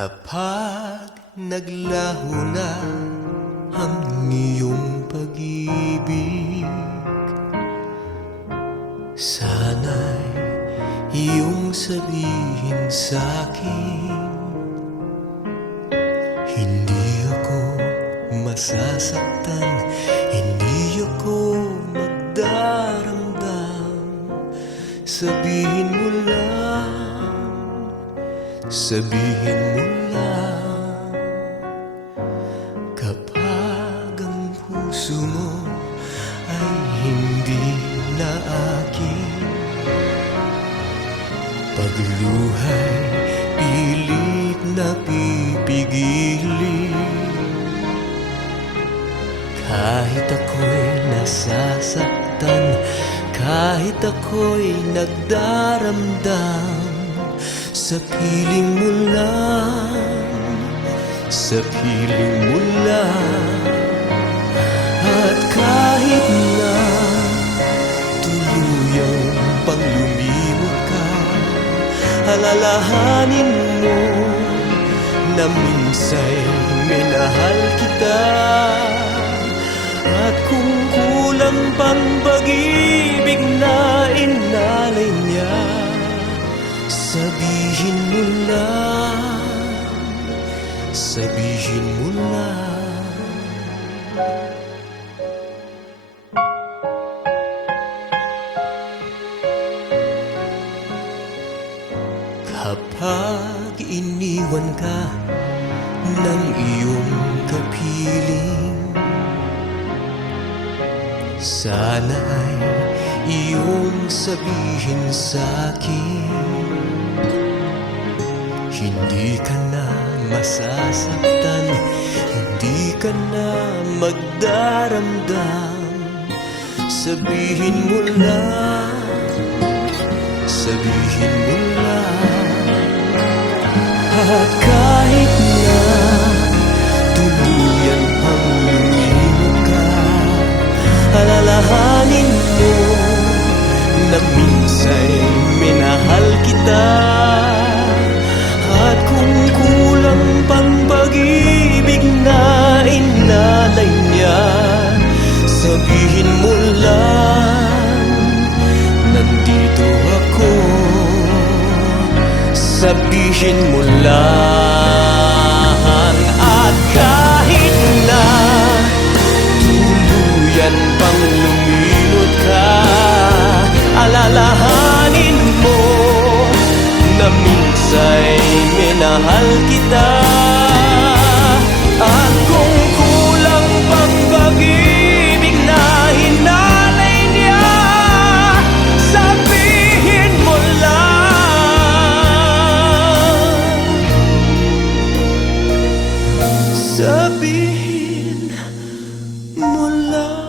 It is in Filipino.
Kapag naglaho na ang iyong pag-ibig, sana'y iyong sabihin sa'kin, hindi ako masasaktan, hindi ako magdaramdam. Sabihin mo lang, sabihin mo lang, kapag ang puso mo ay hindi na akin. Pagluhay, pilit na pipigilin, kahit ako'y nasasaktan, kahit ako'y nagdaramdam. Sa piling mo lang, sa piling mo lang. At kahit na tuluyang pang lumimot ka, alalahanin mo na minsa'y minahal kita. At kung kulang pang pag-ibig na inalay niya, sabihin mo lang, sabihin mo lang. Kapag iniwan ka ng iyong kapiling, sana ay iyong sabihin sa'kin, hindi ka na masasaktan, hindi ka na magdaramdam. Sabihin mo lang, sabihin mo lang. At kahit na tuluyan ang lumimot ka, alalahanin mo na minsa'y minahal kita. At kung kulang pang pag-ibig na inalay niya, sabihin mo lang, nandito ako. Sabihin mo lang. At kahit na tuluyan pang lumilot ka, alalahanin mo na minsa'y minahal kita. At kung kulang pang pag-ibig na hinalay niya, sabihin mo lang, sabihin mo lang.